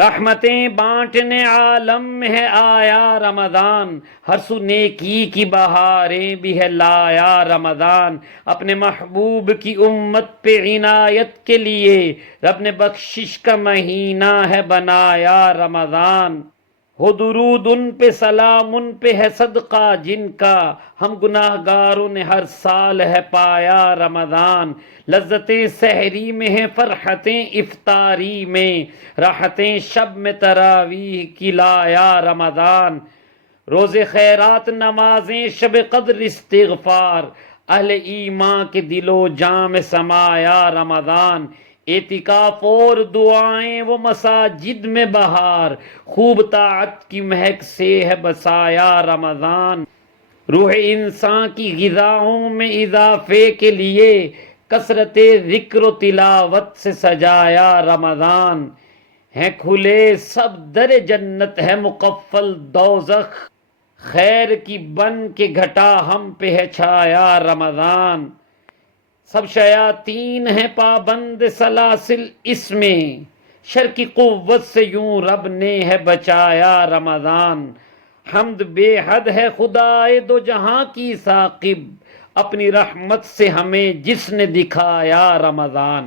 رحمتیں بانٹنے عالم میں ہے آیا رمضان، ہر سو نیکی کی بہاریں بھی ہے لایا رمضان، اپنے محبوب کی امت پہ عنایت کے لیے رب نے بخشش کا مہینہ ہے بنایا رمضان۔ ہو درود ان پہ، سلام ان پہ ہے صدقہ جن کا، ہم گناہ گاروں نے ہر سال ہے پایا رمضان۔ لذتیں سحری میں ہیں، فرحتیں افطاری میں، راحتیں شب میں تراویح کی لایا رمضان۔ روزے خیرات، نمازیں، شب قدر، استغفار، اہل ایمان کے دل و جاں میں سمایا رمضان۔ اعتکاف اور دعائیں وہ مساجد میں بہار، خوب طاعت کی مہک سے ہے بسایا رمضان۔ روح انسان کی غذاؤں میں اضافے کے لیے کثرت ذکر و تلاوت سے سجایا رمضان۔ ہیں کھلے سب در جنت، ہے مقفل دوزخ، خیر کی بن کے گھٹا ہم پہ ہے چھایا رمضان۔ سب شیاطین ہیں پابند سلاسل اس میں، شر کی قوت سے یوں رب نے ہے بچایا رمضان۔ حمد بے حد ہے خدائے دو جہاں کی ثاقب، اپنی رحمت سے ہمیں جس نے دکھایا رمضان۔